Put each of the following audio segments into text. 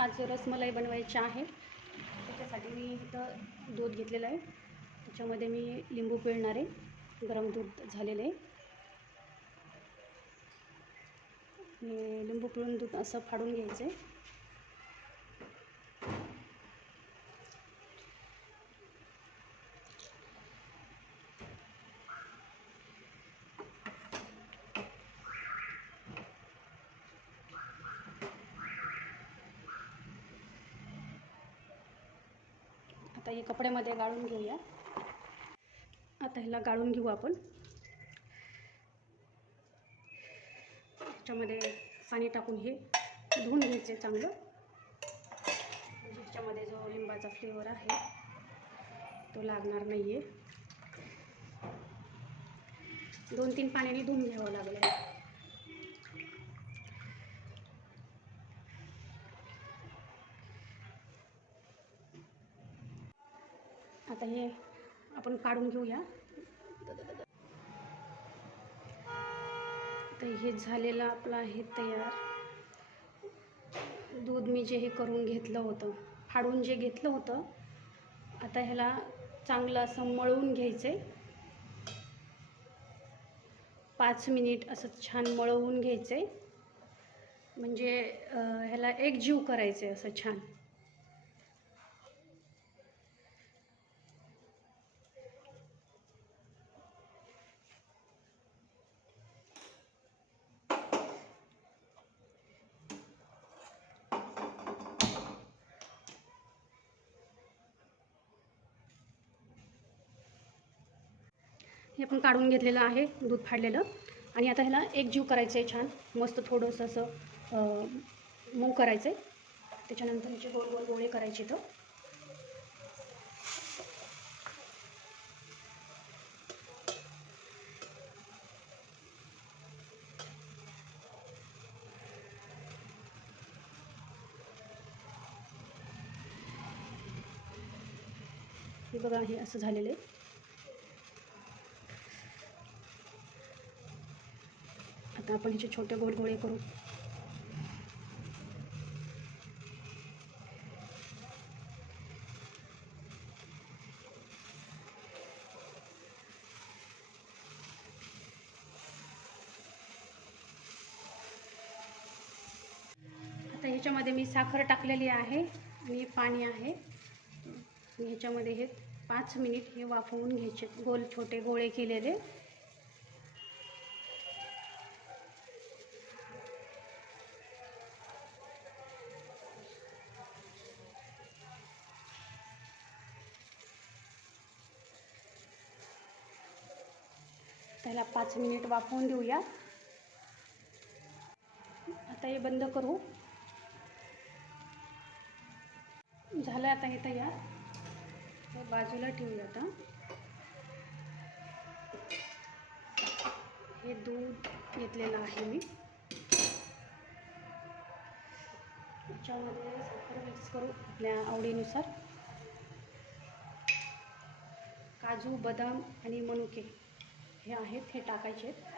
आज रसमलाई बनवायची आहे. त्याच्यासाठी मी इथं दूध घेतलेलं आहे. त्याच्यामध्ये मी लिंबू पिळणार आहे. गरम दूध झालेलं आहे. लिंबू पिळून दूध असं फाडून घ्यायचं आहे. आता हे कपड्यामध्ये गाळून घेऊया. आता ह्याला गाळून घेऊ आपण. ह्याच्यामध्ये पाणी टाकून हे धुवून घ्यायचे चांगलं. म्हणजे ह्याच्यामध्ये जो लिंबाचा फ्लेवर आहे तो लागणार नाही आहे. 2-3 पाण्याने धुवून घ्यावं लागेल. आता हे आपण काढून घेऊया. तर हे झालेलं आपलं आहे तयार. दूध मी जे हे करून घेतलं होतं, फाडून जे घेतलं होतं, आता ह्याला चांगलं असं मळवून घ्यायचं आहे. 5 मिनिट असं छान मळवून घ्यायचं आहे. म्हणजे ह्याला एकजीव करायचं आहे असं छान. हे आपण काढून घेतलेलं आहे दूध फाडलेलं. आणि आता ह्याला एकजीव करायचं आहे छान मस्त. थोडंसं असं मऊ करायचं आहे. त्याच्यानंतर ह्याचे गोल गोल गोळे करायचे. तर हे बघा, हे असं झालेलं आहे. आता आपण ह्याचे छोटे गोल गोळे करू. आता ह्याच्यामध्ये मी साखर टाकलेली आहे आणि पाणी आहे. ह्याच्यामध्ये हे 5 मिनिट हे वाफवून घ्यायचे. गोल छोटे गोळे केलेले. त्याला 5 मिनिट वाफवून देऊया. आता हे बंद करू. झालं आता हे तयार. हे बाजूला ठेवूया. आता हे दूध घेतलेलं आहे मी. याच्यामध्ये साखर मिक्स करू आपल्या आवडीनुसार. काजू, बदाम आणि मनुके हे आहेत, हे टाकायचे आहेत.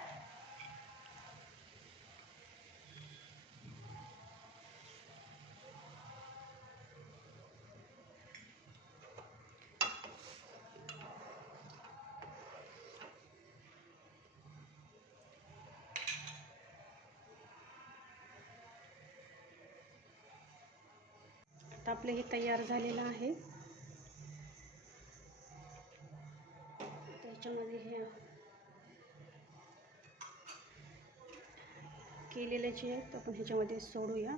आता आपलं हे तयार झालेलं आहे. त्याच्यामध्ये हे केलेले जे आहेत आपण ह्याच्यामध्ये सोडूया.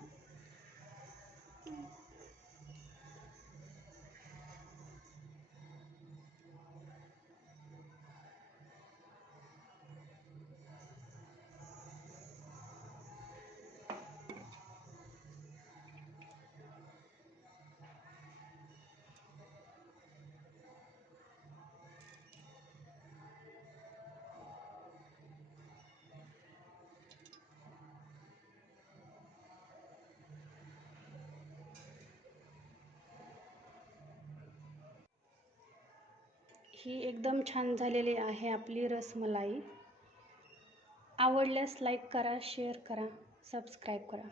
ही एकदम छान झालेली आहे आपली रसमलाई. आवडल्यास लाईक करा, शेअर करा, सबस्क्राईब करा.